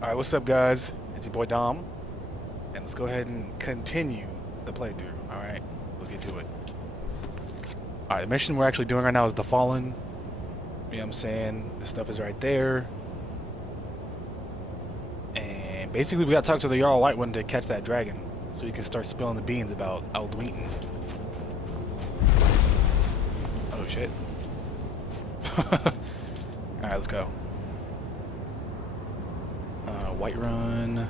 Alright, what's up guys? It's your boy Dom. And let's go ahead and continue the playthrough. Alright, let's get to it. Alright, the mission we're actually doing right now is the Fallen. You know what I'm saying? This stuff is right there. And basically we gotta talk to the Jarl White One to catch that dragon. So we can start spilling the beans about Alduin. Oh shit. Alright, let's go. White Run.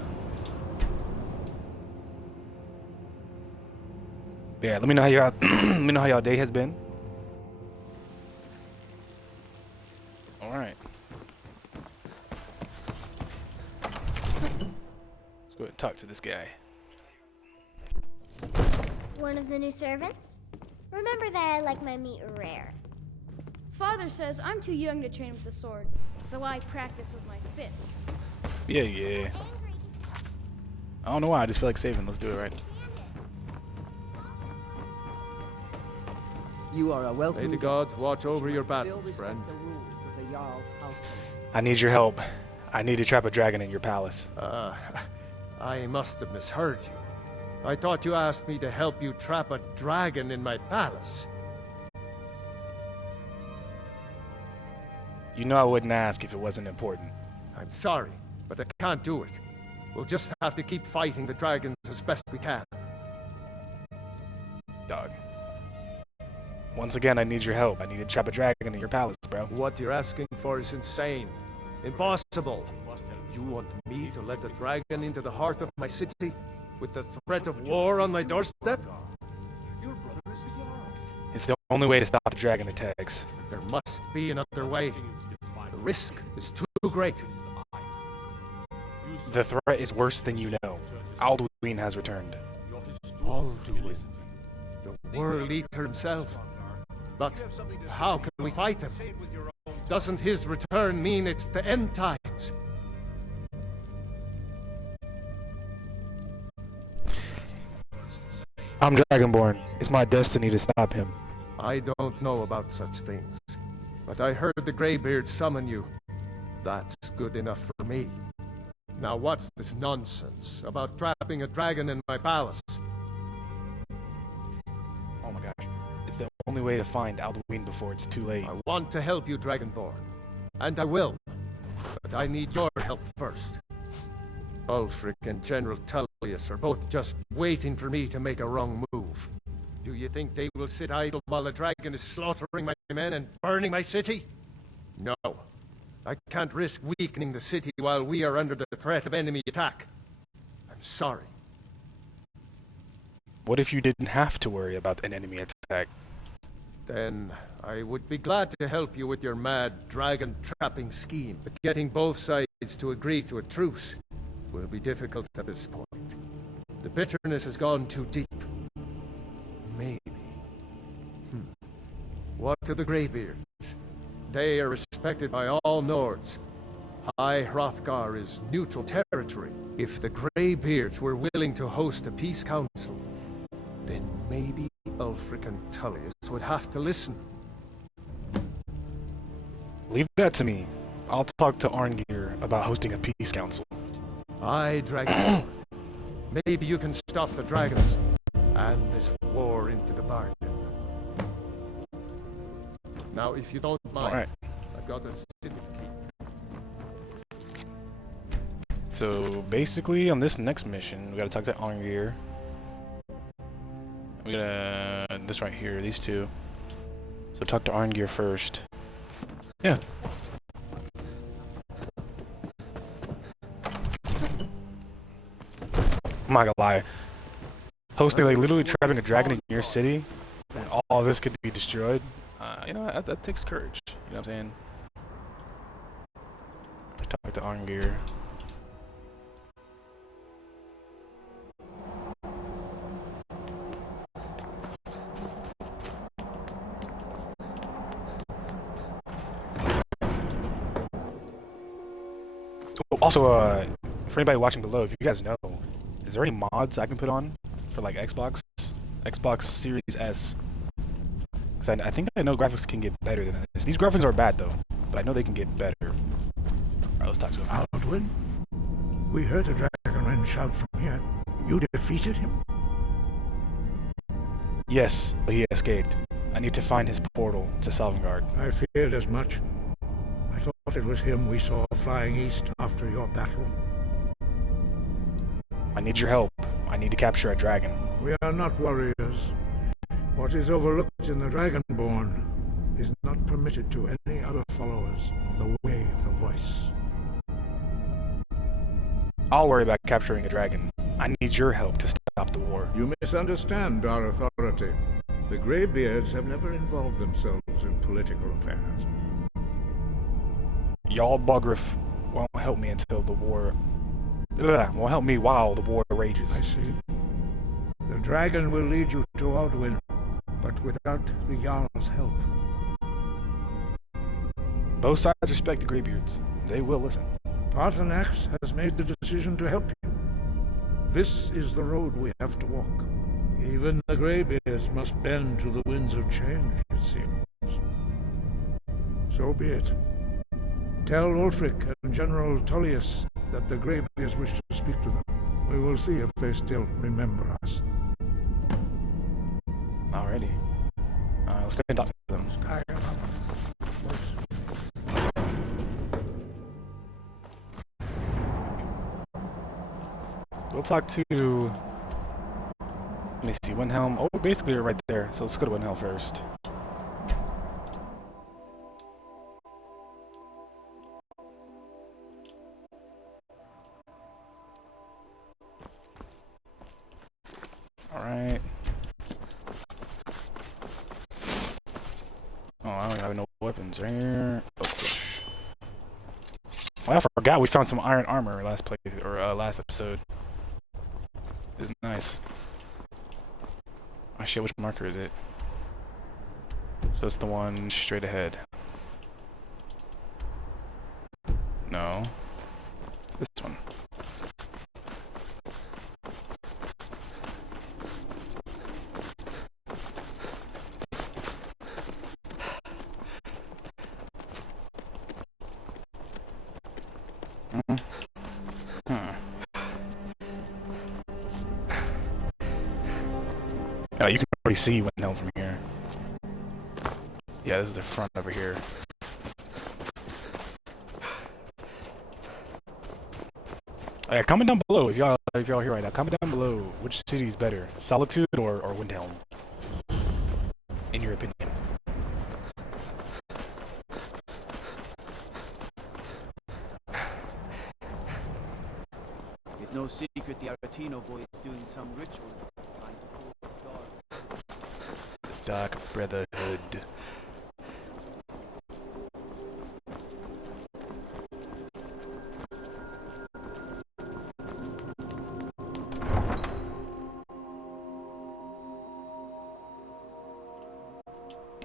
Yeah, let me know how y'all let me know how y'all day has been. Alright. Let's go ahead and talk to this guy. One of the new servants? Remember that I like my meat rare. Father says I'm too young to train with the sword, so I practice with my fists. Yeah. I don't know why, I just feel like saving. Let's do it right. You are a welcome. May the gods watch over your battles, friend. The rules of the Jarl's household. I need your help. I need to trap a dragon in your palace. I must have misheard you. I thought you asked me to help you trap a dragon in my palace. You know I wouldn't ask if it wasn't important. I'm sorry, but I can't do it. We'll just have to keep fighting the dragons as best we can. Dog. Once again, I need your help. I need to trap a dragon in your palace, bro. What you're asking for is insane. Impossible. You want me to let the dragon into the heart of my city? With the threat of war on my doorstep? It's the only way to stop the dragon attacks. There must be another way. The risk is too great. The threat is worse than you know. Alduin has returned. Alduin, the World Eater himself. But how can we fight him? Doesn't his return mean it's the end times? I'm Dragonborn. It's my destiny to stop him. I don't know about such things, but I heard the Greybeard summon you. That's good enough for me. Now what's this nonsense about trapping a dragon in my palace? Oh my gosh. It's the only way to find Alduin before it's too late. I want to help you, Dragonborn, and I will, but I need your help first. Ulfric and General Tullius are both just waiting for me to make a wrong move. Do you think they will sit idle while the dragon is slaughtering my men and burning my city? No. I can't risk weakening the city while we are under the threat of enemy attack. I'm sorry. What if you didn't have to worry about an enemy attack? Then I would be glad to help you with your mad dragon trapping scheme, but getting both sides to agree to a truce will be difficult at this point. The bitterness has gone too deep. Maybe. What of the Greybeards? They are respected by all Nords. High Hrothgar is neutral territory. If the Greybeards were willing to host a peace council, then maybe Ulfric and Tullius would have to listen. Leave that to me. I'll talk to Arngir about hosting a peace council. Aye, Dragon. Maybe you can stop the dragons and this war into the bargain. Now, if you don't mind, Alright. I've got a city to keep. So basically on this next mission, we gotta talk to Arngir. We gotta this right here, these two. So talk to Arngir first. Yeah. I'm not gonna lie. Hosting like literally trapping a dragon in your city and all this could be destroyed. You know, that takes courage. You know what I'm saying? Let's talk to Arngir. Oh, also, for anybody watching below, if you guys know, is there any mods I can put on for like Xbox Series S? Because I think I know graphics can get better than this. These graphics are bad though, but I know they can get better. Alright, let's talk to him. Alduin? We heard a dragonman shout from here. You defeated him? Yes, but he escaped. I need to find his portal to Sovngarde. I feared as much. I thought it was him we saw flying east after your battle. I need your help. I need to capture a dragon. We are not warriors. What is overlooked in the Dragonborn is not permitted to any other followers of the Way of the Voice. I'll worry about capturing a dragon. I need your help to stop the war. You misunderstand our authority. The Greybeards have never involved themselves in political affairs. Y'all Buggriff won't help me until the war... won't help me while the war rages. I see. The dragon will lead you to Aldwyn, but without the Jarl's help. Both sides respect the Greybeards. They will listen. Paarthurnax has made the decision to help you. This is the road we have to walk. Even the Greybeards must bend to the winds of change, it seems. So be it. Tell Ulfric and General Tullius that the Greybeards wish to speak to them. We will see if they still remember us. Alrighty. Let's go and talk to them. We'll talk to... Let me see, Windhelm. Oh, basically you're right there, so let's go to Windhelm first. Alright. Oh, I don't have no weapons right here. Oh, push. Well, I forgot we found some iron armor last last episode. It's nice. Oh shit, which marker is it? So it's the one straight ahead. No. This one. Oh, you can already see Windhelm from here. Yeah, this is the front over here. Yeah, comment down below if y'all here right now. Comment down below which city is better, Solitude or Windhelm, in your opinion. It's no secret the Aretino boy is doing some ritual, trying to pull the dark. The Dark Brotherhood.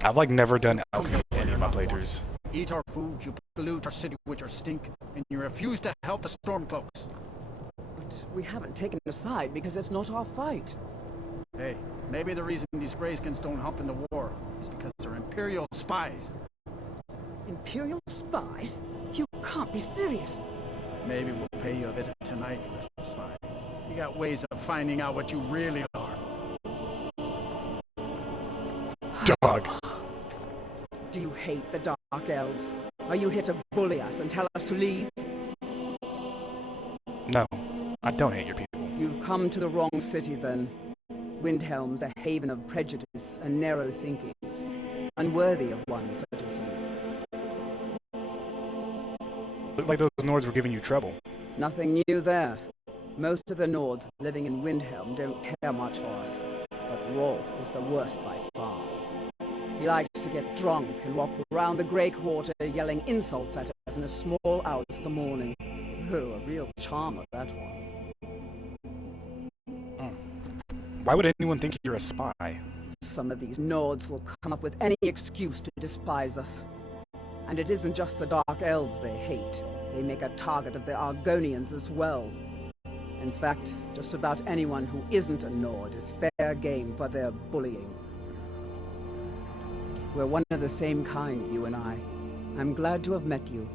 I've like never done alchemy in any of my playthroughs. Eat our food, you pollute our city with your stink, and you refuse to help the Stormcloaks. But we haven't taken a side because it's not our fight. Hey, maybe the reason these Greyskins don't hump in the war is because they're Imperial spies. Imperial spies? You can't be serious. Maybe we'll pay you a visit tonight, little spy. You got ways of finding out what you really are. Dog. Do you hate the Dark Elves? Are you here to bully us and tell us to leave? No, I don't hate your people. You've come to the wrong city then. Windhelm's a haven of prejudice and narrow thinking, unworthy of one such as you. Looked like those Nords were giving you trouble. Nothing new there. Most of the Nords living in Windhelm don't care much for us, but Rolf is the worst by far. He likes to get drunk and walk around the Grey Quarter yelling insults at us in the small hours of the morning. Oh, a real charmer, that one. Oh. Why would anyone think you're a spy? Some of these Nords will come up with any excuse to despise us. And it isn't just the Dark Elves they hate. They make a target of the Argonians as well. In fact, just about anyone who isn't a Nord is fair game for their bullying. We're one of the same kind, you and I. I'm glad to have met you.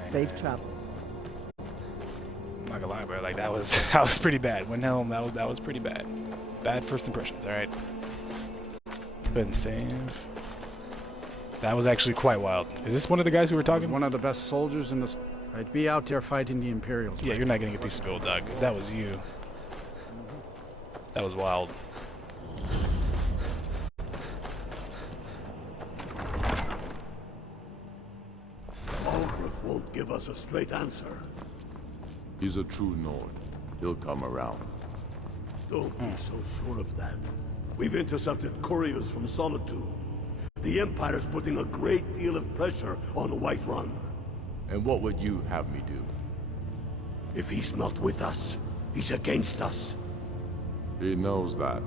Safe travels. not gonna lie, bro. Like that was that was pretty bad. Windhelm, that was pretty bad. Bad first impressions. All right. Go ahead and save. That was actually quite wild. Is this one of the guys we were talking? One of the best soldiers in the... I'd be out there fighting the Imperials. Yeah, you're not getting a piece of gold, dog. That was you. That was wild. Ulfric won't give us a straight answer. He's a true Nord. He'll come around. Don't be so sure of that. We've intercepted couriers from Solitude. The Empire's putting a great deal of pressure on Whiterun. And what would you have me do? If he's not with us, he's against us. He knows that.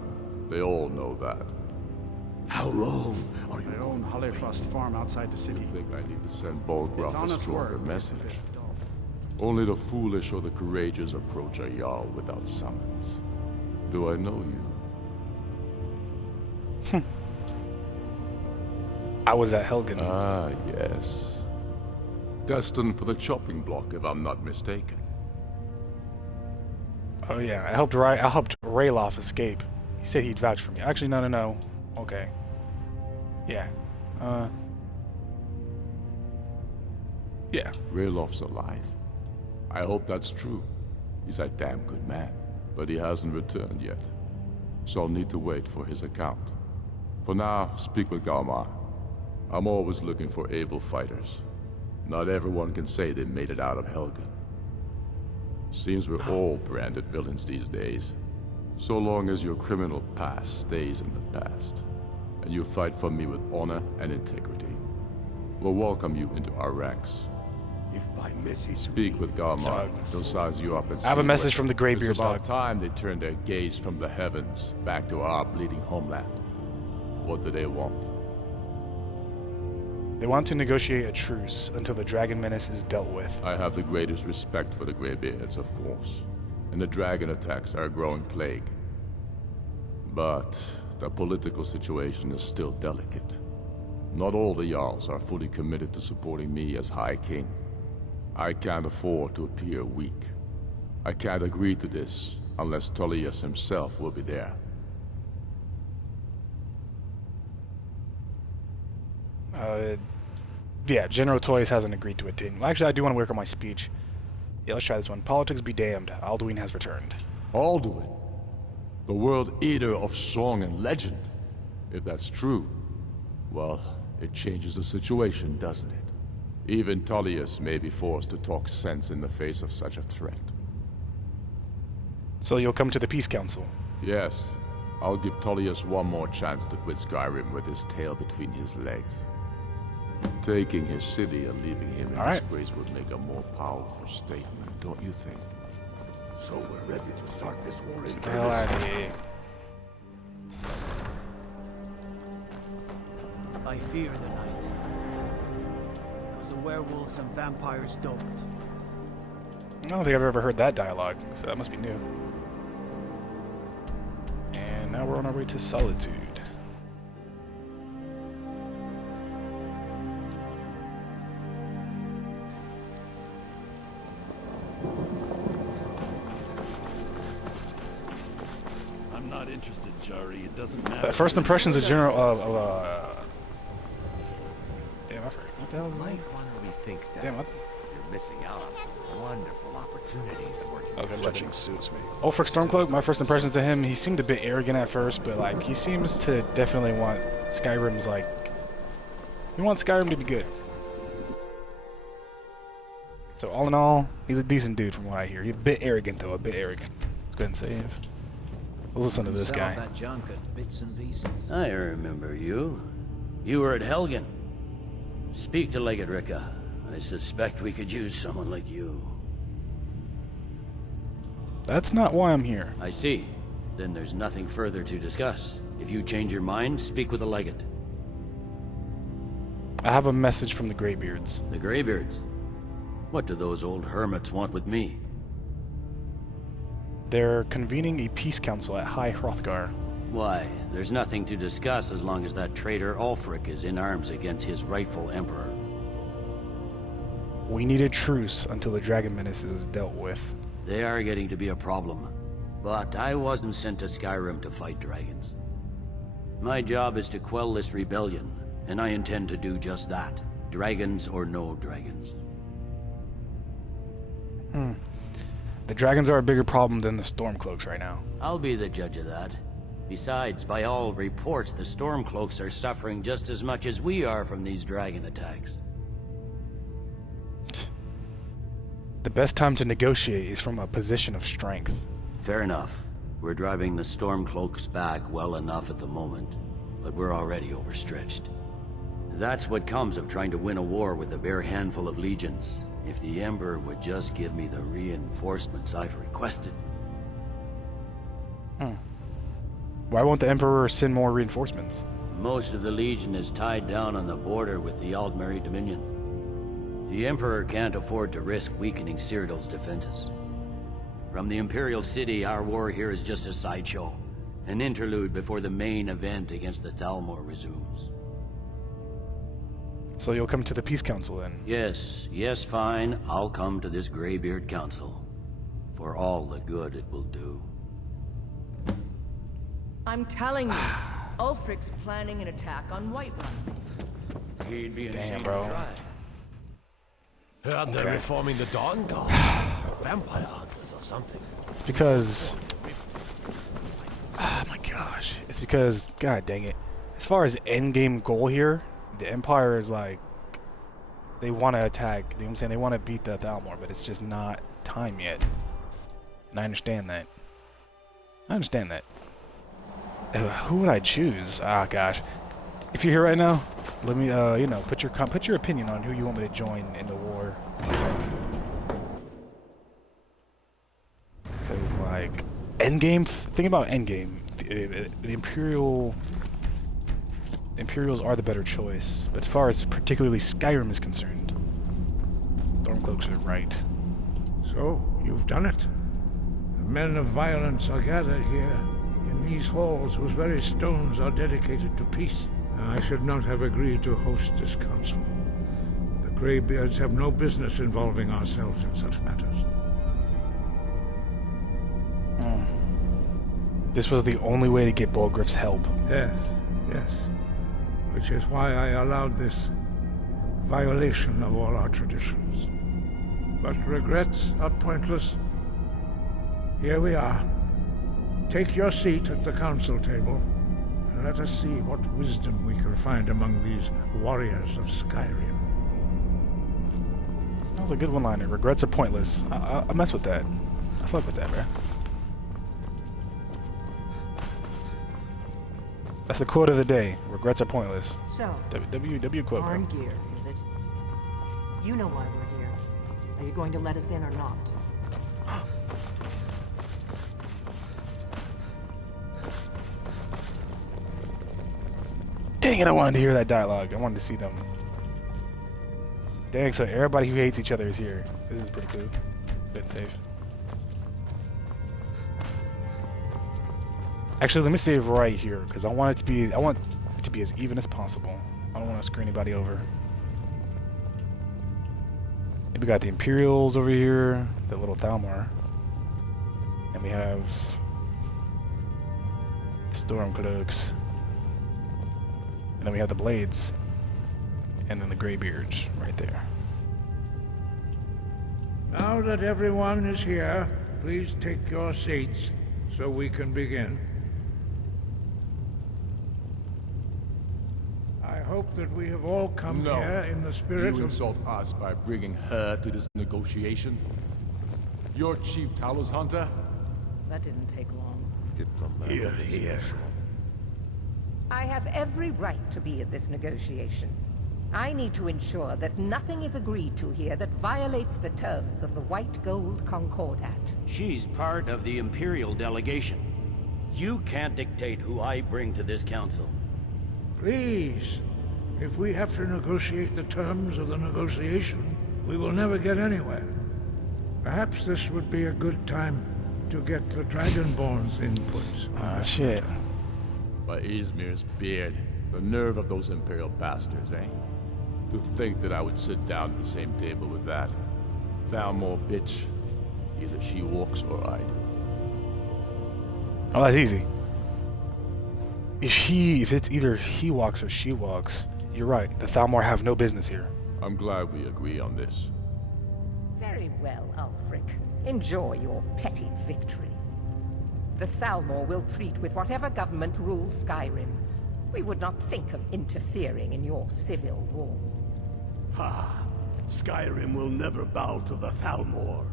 They all know that. How long are you I own Hollifrost Farm outside the city. I think I need to send It's Bolgraf a honest stronger work. message. Only the foolish or the courageous approach a Jarl without summons. Do I know you? I was at Helgen. Ah, yes. Destined for the chopping block, if I'm not mistaken. Oh yeah, I helped Rayloff escape. He said he'd vouch for me. Actually, no. Okay. Yeah. Yeah. Raylof's alive. I hope that's true. He's a damn good man, but he hasn't returned yet. So I'll need to wait for his account. For now, speak with Galmar. I'm always looking for able fighters. Not everyone can say they made it out of Helgen. Seems we're all branded villains these days. So long as your criminal past stays in the past, and you fight for me with honor and integrity, we'll welcome you into our ranks. If by message Speak with Galmar. He'll size you up and I have a see message what- from the Greybeards, It's about dog. time they turned their gaze from the heavens back to our bleeding homeland. What do they want? They want to negotiate a truce until the dragon menace is dealt with. I have the greatest respect for the Greybeards, of course. And the dragon attacks are a growing plague. But the political situation is still delicate. Not all the Jarls are fully committed to supporting me as High King. I can't afford to appear weak. I can't agree to this unless Tullius himself will be there. Yeah, General Tullius hasn't agreed to it. Well, actually, I do want to work on my speech. Yeah, let's try this one. Politics be damned. Alduin has returned. Alduin, the world eater of song and legend. If that's true, well, it changes the situation, doesn't it? Even Tullius may be forced to talk sense in the face of such a threat. So you'll come to the Peace Council. Yes, I'll give Tullius one more chance to quit Skyrim with his tail between his legs. Taking his city and leaving him in disgrace would make a more powerful statement, don't you think? So we're ready to start this war in Get the hell out of here. I fear the night. Because the werewolves and vampires don't. I don't think I've ever heard that dialogue, so that must be new. And now we're on our way to Solitude. I'm not interested, Jari. It doesn't matter. First impressions of General. Damn, I forgot. What the hell is Might that? want to rethink that. Damn, You're missing out on some wonderful opportunities working. Okay, with touching suits me. Ulfric Stormcloak, my first impressions of him, he seemed a bit arrogant at first, but like he seems to definitely want Skyrim's like he wants Skyrim to be good. So all in all, he's a decent dude from what I hear. He's a bit arrogant though, a bit arrogant. Let's go ahead and save. Let's listen to this Sell guy. that junk at bits and pieces. I remember you. You were at Helgen. Speak to Legate Ricka. I suspect we could use someone like you. That's not why I'm here. I see. Then there's nothing further to discuss. If you change your mind, speak with the Legate. I have a message from the Greybeards. The Greybeards? What do those old hermits want with me? They're convening a peace council at High Hrothgar. Why? There's nothing to discuss as long as that traitor Ulfric is in arms against his rightful emperor. We need a truce until the dragon menace is dealt with. They are getting to be a problem. But I wasn't sent to Skyrim to fight dragons. My job is to quell this rebellion, and I intend to do just that. Dragons or no dragons. The dragons are a bigger problem than the Stormcloaks right now. I'll be the judge of that. Besides, by all reports, the Stormcloaks are suffering just as much as we are from these dragon attacks. The best time to negotiate is from a position of strength. Fair enough. We're driving the Stormcloaks back well enough at the moment, but we're already overstretched. That's what comes of trying to win a war with a bare handful of legions. If the Emperor would just give me the reinforcements I've requested. Why won't the Emperor send more reinforcements? Most of the Legion is tied down on the border with the Aldmeri Dominion. The Emperor can't afford to risk weakening Cyrodiil's defenses. From the Imperial city, our war here is just a sideshow. An interlude before the main event against the Thalmor resumes. So you'll come to the Peace Council then? Yes, fine. I'll come to this Greybeard Council. For all the good it will do. I'm telling you, Ulfric's planning an attack on Whiterun. He'd be insane to try. Heard they're reforming the Dawn Guard. Vampire hunters or something. It's because... Oh my gosh. It's because, god dang it. As far as endgame goal here, the Empire is like... They want to attack, you know what I'm saying? They want to beat the Thalmor, but it's just not time yet. And I understand that. Who would I choose? Ah, gosh. If you're here right now, let me, you know, put your opinion on who you want me to join in the war. Because, like, endgame. Think about endgame. The Imperials are the better choice, but as far as particularly Skyrim is concerned, Stormcloaks are right. So, you've done it. The men of violence are gathered here, in these halls whose very stones are dedicated to peace. I should not have agreed to host this council. The Greybeards have no business involving ourselves in such matters. This was the only way to get Bolgriff's help. Yes. Which is why I allowed this violation of all our traditions. But regrets are pointless. Here we are. Take your seat at the council table, and let us see what wisdom we can find among these warriors of Skyrim. That was a good one-liner. Regrets are pointless. I mess with that. I fuck with that, man. That's the quote of the day. Regrets are pointless. So, WW quote. Arngeir, is it? You know why we're here. Are you going to let us in or not? Dang it, I wanted to hear that dialogue. I wanted to see them. Dang, so everybody who hates each other is here. This is pretty cool. Bit safe. Actually, let me save right here, because I want it to be as even as possible. I don't want to screw anybody over. And we got the Imperials over here, the little Thalmor. And we have the Stormcloaks. And then we have the Blades. And then the Greybeards right there. Now that everyone is here, please take your seats so we can begin. I hope that we have all come here in the spirit of... You insult us by bringing her to this negotiation? Your chief Talos hunter? That didn't take long. Here. I have every right to be at this negotiation. I need to ensure that nothing is agreed to here that violates the terms of the White Gold Concordat. She's part of the Imperial delegation. You can't dictate who I bring to this council. Please, if we have to negotiate the terms of the negotiation, we will never get anywhere. Perhaps this would be a good time to get the Dragonborn's input. Ah, shit. By Izmir's beard, the nerve of those Imperial bastards, eh? To think that I would sit down at the same table with that Thalmor bitch. Either she walks or I do. Oh, that's easy. If it's either he walks or she walks, you're right. The Thalmor have no business here. I'm glad we agree on this. Very well, Ulfric. Enjoy your petty victory. The Thalmor will treat with whatever government rules Skyrim. We would not think of interfering in your civil war. Ha! Skyrim will never bow to the Thalmor.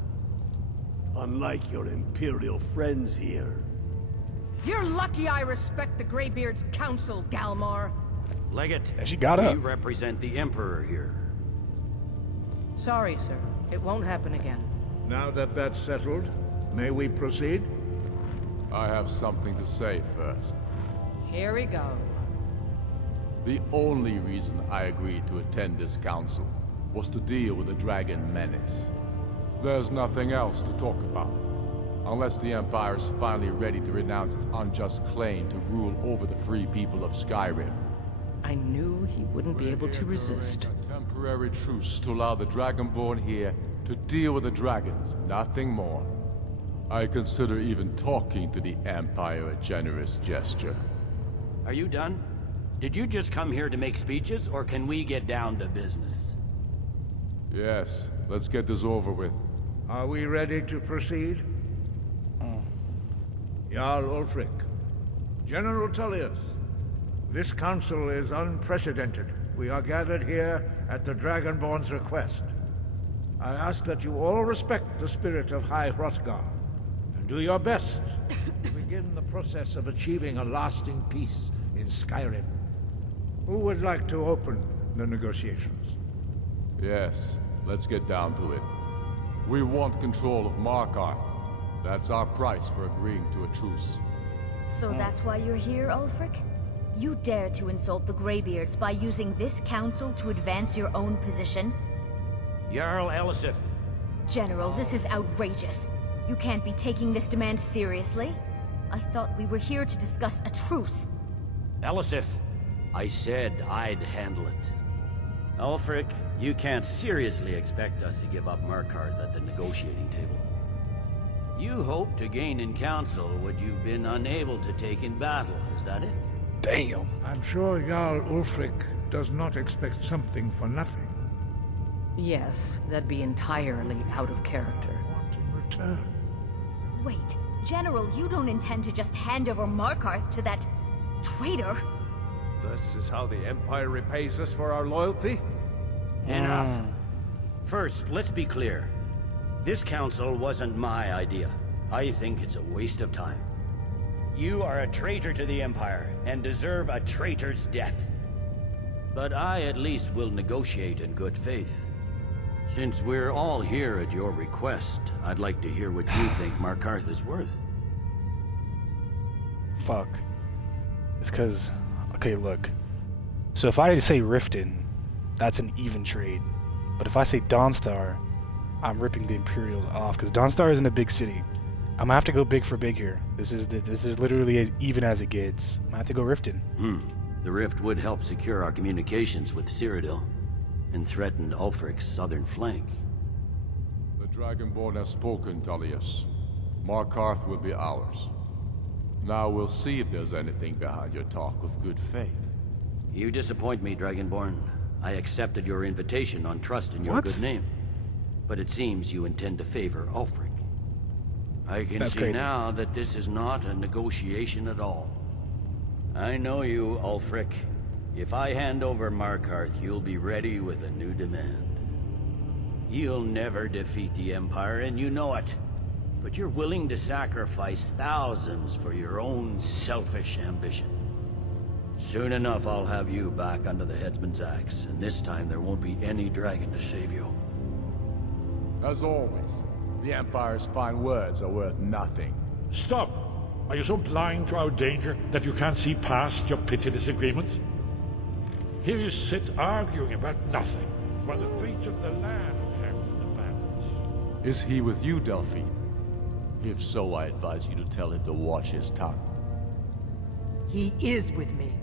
Unlike your Imperial friends here. You're lucky I respect the Greybeard's counsel, Galmar. Legate, she got up. We represent the Emperor here. Sorry, sir. It won't happen again. Now that that's settled, may we proceed? I have something to say first. Here we go. The only reason I agreed to attend this council was to deal with the dragon menace. There's nothing else to talk about. Unless the Empire is finally ready to renounce its unjust claim to rule over the free people of Skyrim. I knew he wouldn't be able to resist. A temporary truce to allow the Dragonborn here to deal with the dragons, nothing more. I consider even talking to the Empire a generous gesture. Are you done? Did you just come here to make speeches, or can we get down to business? Yes, let's get this over with. Are we ready to proceed? Jarl Ulfric, General Tullius, this council is unprecedented. We are gathered here at the Dragonborn's request. I ask that you all respect the spirit of High Hrothgar, and do your best to begin the process of achieving a lasting peace in Skyrim. Who would like to open the negotiations? Yes, let's get down to it. We want control of Markarth. That's our price for agreeing to a truce. So that's why you're here, Ulfric? You dare to insult the Greybeards by using this council to advance your own position? Jarl Elisif. General, this is outrageous. You can't be taking this demand seriously. I thought we were here to discuss a truce. Elisif, I said I'd handle it. Ulfric, you can't seriously expect us to give up Markarth at the negotiating table. You hope to gain in council what you've been unable to take in battle, is that it? Damn. I'm sure Jarl Ulfric does not expect something for nothing. Yes, that'd be entirely out of character. In return. Wait, General, you don't intend to just hand over Markarth to that traitor? This is how the Empire repays us for our loyalty? Enough. First, let's be clear. This council wasn't my idea. I think it's a waste of time. You are a traitor to the Empire, and deserve a traitor's death. But I at least will negotiate in good faith. Since we're all here at your request, I'd like to hear what you think Markarth is worth. Fuck. It's cause... Okay, look. So if I say Riften, that's an even trade. But if I say Dawnstar, I'm ripping the Imperials off, because Dawnstar isn't a big city. I'm gonna have to go big for big here. This is literally as even as it gets. I'm gonna have to go Riften. The rift would help secure our communications with Cyrodiil, and threatened Ulfric's southern flank. The Dragonborn has spoken, Tullius. Markarth will be ours. Now we'll see if there's anything behind your talk of good faith. You disappoint me, Dragonborn. I accepted your invitation on trust in your good name. But it seems you intend to favor Ulfric. I can see now that this is not a negotiation at all. I know you, Ulfric. If I hand over Markarth, you'll be ready with a new demand. You'll never defeat the Empire, and you know it. But you're willing to sacrifice thousands for your own selfish ambition. Soon enough, I'll have you back under the headsman's axe, and this time there won't be any dragon to save you. As always, the Empire's fine words are worth nothing. Stop! Are you so blind to our danger that you can't see past your petty disagreements? Here you sit arguing about nothing, while the fate of the land hangs in the balance. Is he with you, Delphine? If so, I advise you to tell him to watch his tongue. He is with me.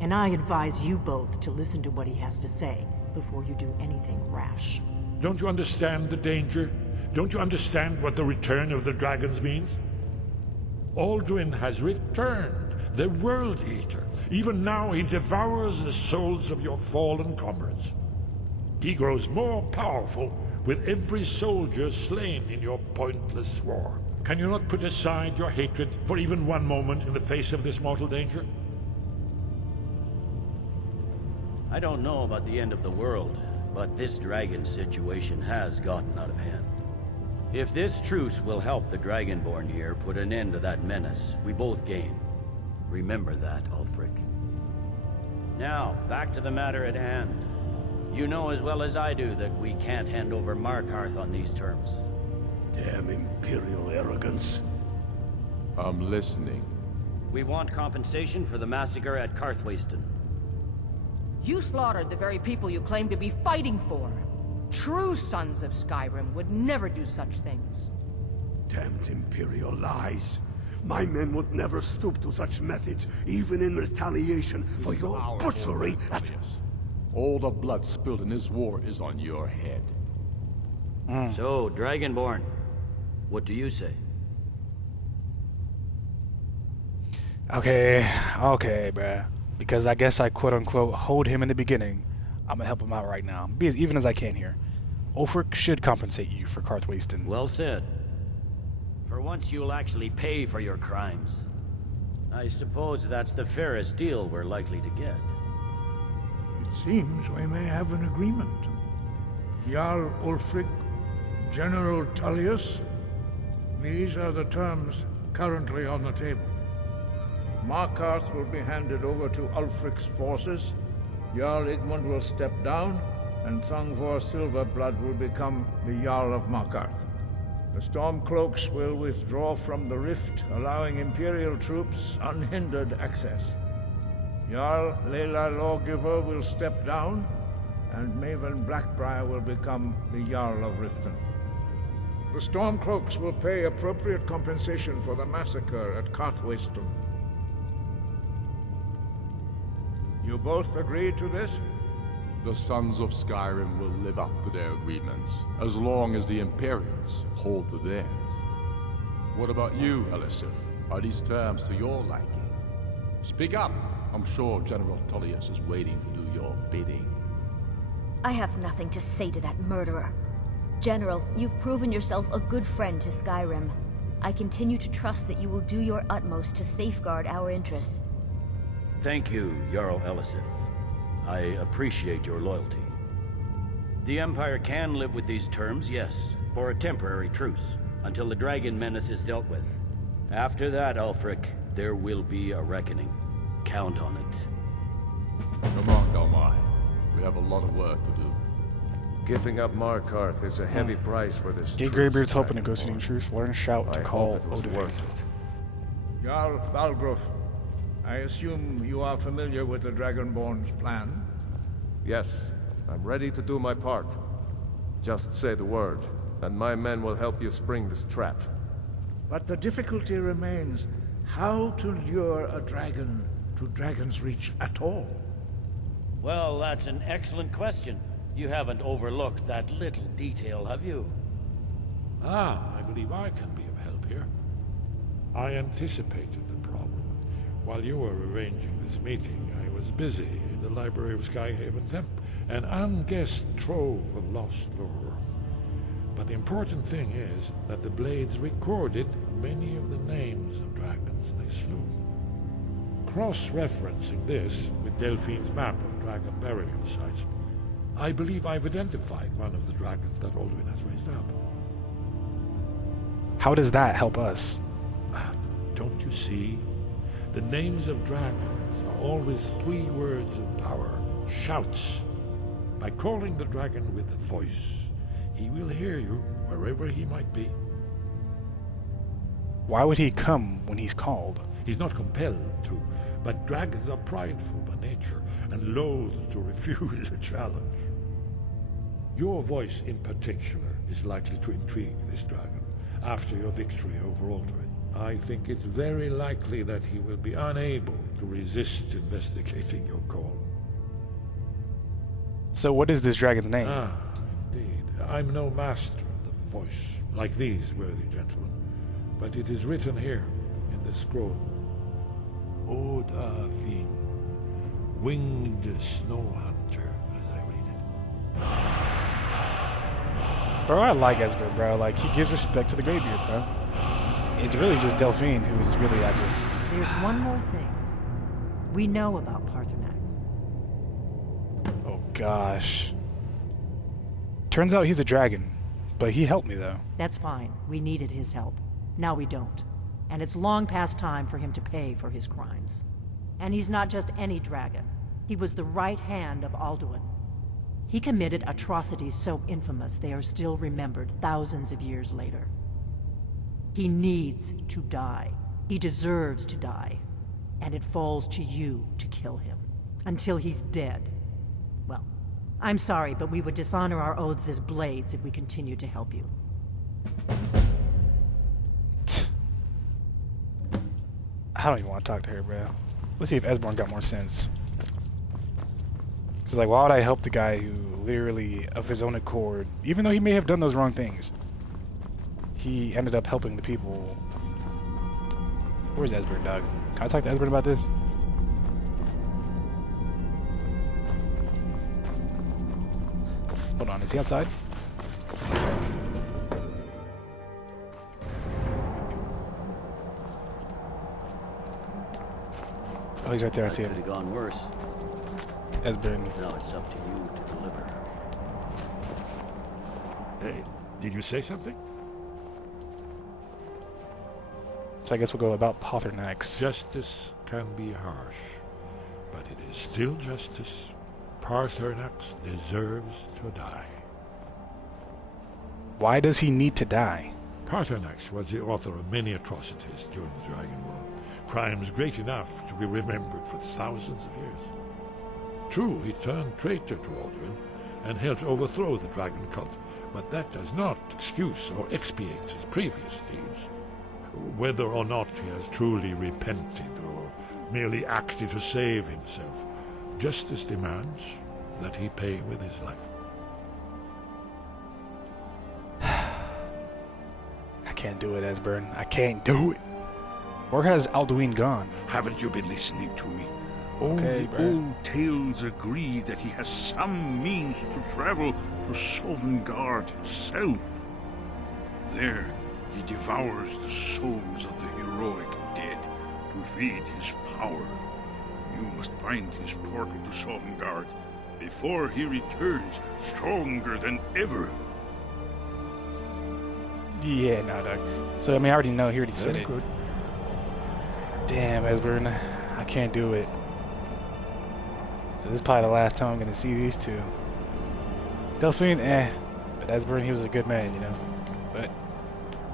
And I advise you both to listen to what he has to say before you do anything rash. Don't you understand the danger? Don't you understand what the return of the dragons means? Aldrin has returned, the World Eater. Even now he devours the souls of your fallen comrades. He grows more powerful with every soldier slain in your pointless war. Can you not put aside your hatred for even one moment in the face of this mortal danger? I don't know about the end of the world, but this dragon situation has gotten out of hand. If this truce will help the Dragonborn here put an end to that menace, we both gain. Remember that, Ulfric. Now, back to the matter at hand. You know as well as I do that we can't hand over Markarth on these terms. Damn Imperial arrogance. I'm listening. We want compensation for the massacre at Karthwasten. You slaughtered the very people you claim to be fighting for. True sons of Skyrim would never do such things. Damned Imperial lies. My men would never stoop to such methods, even in retaliation for your butchery at... All the blood spilled in this war is on your head. So, Dragonborn, what do you say? Okay, bruh. Because I guess I quote-unquote hold him in the beginning. I'm gonna help him out right now. Be as even as I can here. Ulfric should compensate you for Karthwasten. Well said. For once you'll actually pay for your crimes. I suppose that's the fairest deal we're likely to get. It seems we may have an agreement. Jarl Ulfric, General Tullius, these are the terms currently on the table. Markarth will be handed over to Ulfric's forces, Jarl Igmund will step down, and Thungvor Silverblood will become the Jarl of Markarth. The Stormcloaks will withdraw from the rift, allowing Imperial troops unhindered access. Jarl Leila Lawgiver will step down, and Maven Blackbriar will become the Jarl of Riften. The Stormcloaks will pay appropriate compensation for the massacre at Karthwasten. You both agree to this? The Sons of Skyrim will live up to their agreements, as long as the Imperials hold to theirs. What about you, Elisif? Are these terms to your liking? Speak up! I'm sure General Tullius is waiting to do your bidding. I have nothing to say to that murderer. General, you've proven yourself a good friend to Skyrim. I continue to trust that you will do your utmost to safeguard our interests. Thank you, Jarl Elisif. I appreciate your loyalty. The Empire can live with these terms, yes, for a temporary truce, until the dragon menace is dealt with. After that, Ulfric, there will be a reckoning. Count on it. Come on, Galmai. We have a lot of work to do. Giving up Markarth is a heavy price for this Get Greybeard's help in negotiating truce. Learn shout to call it was worth it. Jarl Balgruf, I assume you are familiar with the Dragonborn's plan? Yes, I'm ready to do my part. Just say the word, and my men will help you spring this trap. But the difficulty remains how to lure a dragon to Dragon's Reach at all. Well, that's an excellent question. You haven't overlooked that little detail, have you? I believe I can be of help here. I anticipated the problem. While you were arranging this meeting, I was busy in the library of Skyhaven Temp, an unguessed trove of lost lore. But the important thing is that the Blades recorded many of the names of dragons they slew. Cross-referencing this with Delphine's map of dragon burial sites, I believe I've identified one of the dragons that Aldrin has raised up. How does that help us? Don't you see? The names of dragons are always 3 words of power, shouts. By calling the dragon with a voice, he will hear you wherever he might be. Why would he come when he's called? He's not compelled to, but dragons are prideful by nature and loath to refuse a challenge. Your voice in particular is likely to intrigue this dragon after your victory over Aldrin. I think it's very likely that he will be unable to resist investigating your call. So what is this dragon's name? Indeed. I'm no master of the voice, like these worthy gentlemen, but it is written here in the scroll. Od Avin, winged snow hunter, as I read it. Bro, I like Esbern, bro. Like, he gives respect to the Greybeards, bro. It's really just Delphine who is really, There's one more thing. We know about Paarthurnax. Oh, gosh. Turns out he's a dragon, but he helped me, though. That's fine. We needed his help. Now we don't. And it's long past time for him to pay for his crimes. And he's not just any dragon. He was the right hand of Alduin. He committed atrocities so infamous they are still remembered thousands of years later. He needs to die. He deserves to die. And it falls to you to kill him. Until he's dead. Well, I'm sorry, but we would dishonor our oaths as blades if we continue to help you. I don't even want to talk to her, bro. Let's see if Esbern got more sense. Because, like, why would I help the guy who literally, of his own accord, even though he may have done those wrong things, he ended up helping the people. Where's Esbern, dog? Can I talk to Esbern about this? Hold on, is he outside? Oh, he's right there. I see him. Could have gone worse. Esbern. Now it's up to you to deliver. Hey, did you say something? So I guess we'll go about Paarthurnax. Justice can be harsh, but it is still justice. Paarthurnax deserves to die. Why does he need to die? Paarthurnax was the author of many atrocities during the Dragon War. Crimes great enough to be remembered for thousands of years. True, he turned traitor to Alduin and helped overthrow the dragon cult, but that does not excuse or expiate his previous deeds. Whether or not he has truly repented or merely acted to save himself, justice demands that he pay with his life. I can't do it, Esbern. I can't do it. Where has Alduin gone? Haven't you been listening to me? All Okay, the bro. old tales agree that he has some means to travel to Sovngarde itself. There, he devours the souls of the heroic dead to feed his power. You must find his portal to Sovngarde before he returns stronger than ever. Yeah, no, dog. So, I mean, I already know. He already said it. Good. Damn, Esbern. I can't do it. So this is probably the last time I'm going to see these two. Delphine, But Esbern, he was a good man, you know. But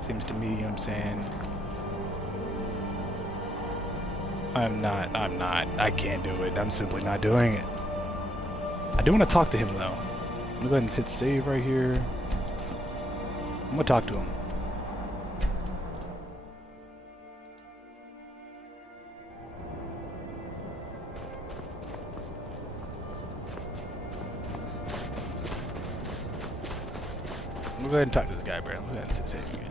seems to me, you know what I'm saying? I'm not. I can't do it. I'm simply not doing it. I do want to talk to him, though. I'm going to go ahead and hit save right here. I'm going to talk to him. We'll go ahead and talk to this guy, bro. We'll go ahead and sit safe again.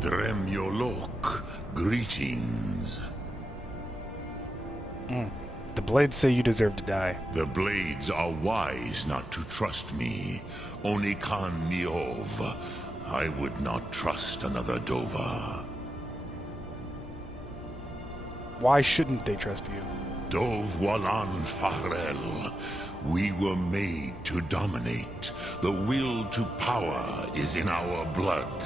Dremyolok, greetings. The blades say you deserve to die. The blades are wise not to trust me. Only Khan Miov. I would not trust another Dova. Why shouldn't they trust you? Dov Walan Farel. We were made to dominate. The will to power is in our blood.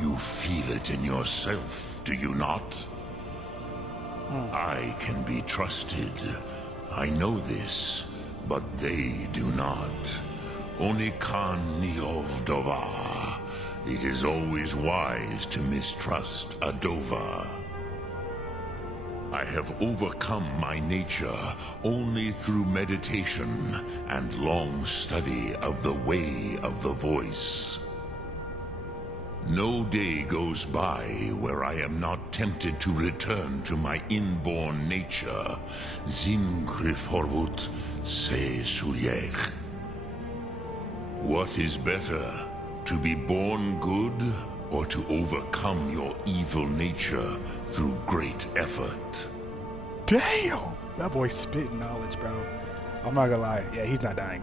You feel it in yourself, do you not? I can be trusted. I know this, but they do not. Only Khan Niov Dova. It is always wise to mistrust a Dova. I have overcome my nature only through meditation and long study of the way of the voice. No day goes by where I am not tempted to return to my inborn nature. Zimgrifforwut se suliech. What is better, to be born good, or to overcome your evil nature through great effort? Damn! That boy's spitting knowledge, bro. I'm not gonna lie. Yeah, he's not dying.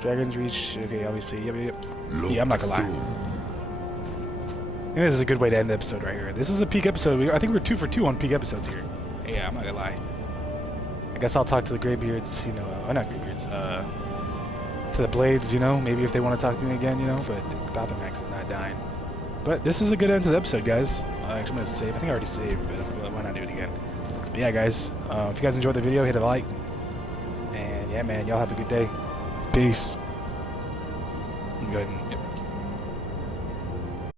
Dragon's Reach. Okay, obviously. Yep. Yeah, I'm not gonna lie. I think this is a good way to end the episode right here. This was a peak episode. I think we're 2 for 2 on peak episodes here. Yeah, I'm not gonna lie. I guess I'll talk to the Greybeards, you know, not Greybeards, to the Blades, you know, maybe if they want to talk to me again, you know, but Gothamax is not dying. But this is a good end to the episode, guys. Actually, I'm gonna save. I think I already saved, but why not do it again? But yeah, guys, if you guys enjoyed the video, hit a like. And yeah, man, y'all have a good day. Peace. You can go ahead and, yep.